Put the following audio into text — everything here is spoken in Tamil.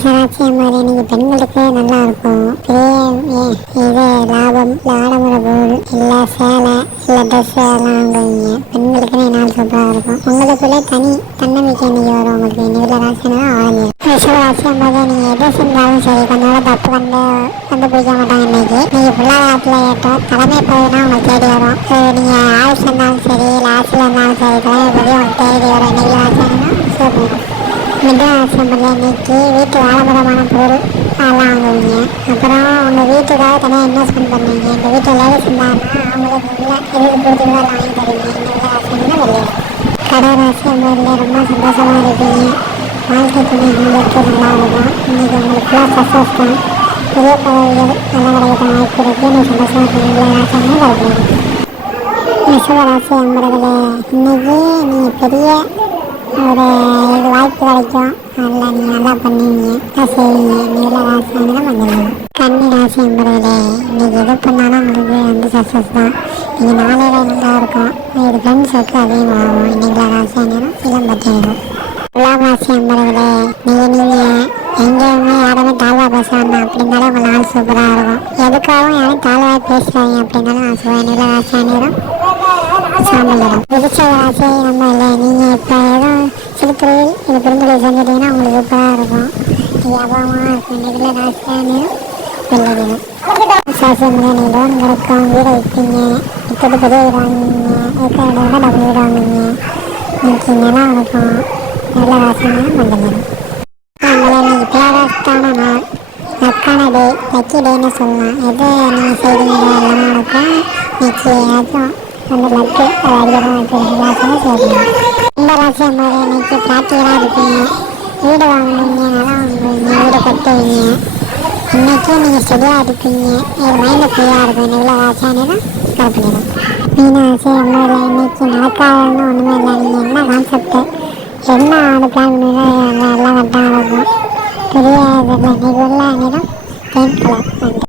சாட்சியம் மாதிரி இன்னைக்கு பெண்களுக்கு நல்லா இருக்கும் பெரிய இது லாபம் இல்லை ஆடம்பர பொருள் இல்லை சேலை இல்லை ட்ரெஸ் எல்லாம் வாங்குவீங்க பெண்களுக்குன்னு நாள் சூப்பராக இருக்கும் உங்களுக்குள்ளே தனி தன்னம்பிக்கை இன்னைக்கு வரும் உங்களுக்கு இன்னைக்கு ராசினா ஆரஞ்சு ரிஷபராசி மாதிரி நீங்கள் செஞ்சாலும் சரி கொஞ்சம் தப்பு கண்டு கண்டுபிடிக்க மாட்டாங்க இன்னைக்கு நீங்கள் பொருளாதாரத்தில் ஏற்றம் தலைமை பதவினா உங்களுக்கு தேடி வரும் நீங்கள் ஆயுஷ் இருந்தாலும் சரி இல்லை ஆட்சியில் இருந்தாலும் சரி தலைமை பதவி உங்களுக்கு தேடி வரும் மிதராசம்பரில் இன்னைக்கு வீட்டு ஆடம்பரமான பொருள் அதெல்லாம் வாங்குவீங்க. அப்புறம் உங்கள் வீட்டுக்காக தனியாக இன்வெஸ்ட்மெண்ட் பண்ணுவீங்க எங்கள் வீட்டில் லேடிஸ் இருந்தாங்கன்னா அவங்களுக்கு உள்ள எதுக்கு பிடிச்சிருந்தோ வாங்கி தருவீங்க. இந்த மிதராசினா வெளியே கடகராசி அம்பரில் ரொம்ப சந்தோஷமாக இருப்பீங்க. வாழ்க்கை துணை உங்களுக்கு நல்லா இருக்கும் இன்னைக்கு உங்களுக்கு ஃபுல்லாக சக்ஸஸ் தான். பெரிய பதவிகள் நல்லா கிடைக்கிற வாய்ப்பு இருக்குது நீ சந்தோஷமாக இருக்கீங்க ஆசைன்னு வருவீங்க ரிஷபராசி அம்பர்களே இன்னைக்கு நீங்கள் பெரிய ஒரு இது வாய்ப்பு கிடைக்கும். அதில் நீங்கள் நல்லா பண்ணுவீங்க. நல்லா செய்வீங்க. நீல ராசி வந்து வந்துடுவீங்க கன்னி ராசி என்பவர்களே இன்னைக்கு எது பண்ணாலும் உங்களுக்கு வந்து சக்ஸஸ் தான். நீங்கள் நாளையில நல்லா இருக்கும். இது ஃப்ரெண்ட்ஸ் ஒர்க்கு அதிகமாகும் இன்னைக்கு ராசி நேரம் இளம் பற்றிடும் துலாம் ராசி என்பவர்களே நீங்கள் நீங்கள் எங்கேயுமே யாருமே தாழ்வா பேச வேண்டாம். அப்படின்னாலே உங்கள் நாள் சூப்பராக இருக்கும். எதுக்காகவும் யாரும் தாழ்வாக பேசுகிறாங்க அப்படின்னாலும் நான் சொல்லுவேன் நீல ராசி நேரம் சாம்பலிடம் விதிச்ச ராசி நம்ம இல்லை நீங்கள் இப்போ எதுவும் சிறுத்தொழில் இது பெருந்தொழில் செஞ்சிட்டீங்கன்னா உங்களுக்கு சூப்பராக இருக்கும். வியாபாரமாக இருக்கும் இதில் ராசியான வெள்ளதினம் சாசி நீங்கள் நீங்கள் லோன் கிடைக்கும் வீடை விற்பீங்க விற்றது பெரிய வீடு வாங்குவீங்க இருக்கிற இடம் விட டபுள் வீடு வாங்குவீங்க. இன்னைக்கு நிலம் இருக்கும் நல்ல அதனால் இன்னைக்கு பேராஸ்தான நாள் லக்கான டே லக்கி டேன்னு சொல்லலாம். எது நீங்கள் செய்கிறீங்களோ எல்லாமே நடக்கும் இன்னைக்கு ஏதாச்சும் அந்த லக்கு அது அதிகமாக ராசியாக செய்யணும் இன்னைக்கு ப்ராக்டிக்கலாக இருப்பீங்க வீடு வாங்குவீங்க நிலம் வாங்குவீங்க வீடு கட்டுவீங்க. இன்னைக்கு நீங்கள் ஸ்டெடியாக இருப்பீங்க என் மைண்டு ஃப்ரீயாக இருக்கும். இன்னைக்கு ராசியானே தான் கருப்பிடும் மீனாசி அம்மாவில் இன்னைக்கு நடக்காதுன்னு ஒன்றுமே இல்லை. நீங்கள் என்ன கான்செப்ட்டு என்ன ஆடு பிளான் பண்ணுவீங்களோ எல்லாம் கரெக்டாக இருக்கும் பெரிய இதில் இன்னைக்கு உள்ள நேரம் பெயிண்ட் கலர்.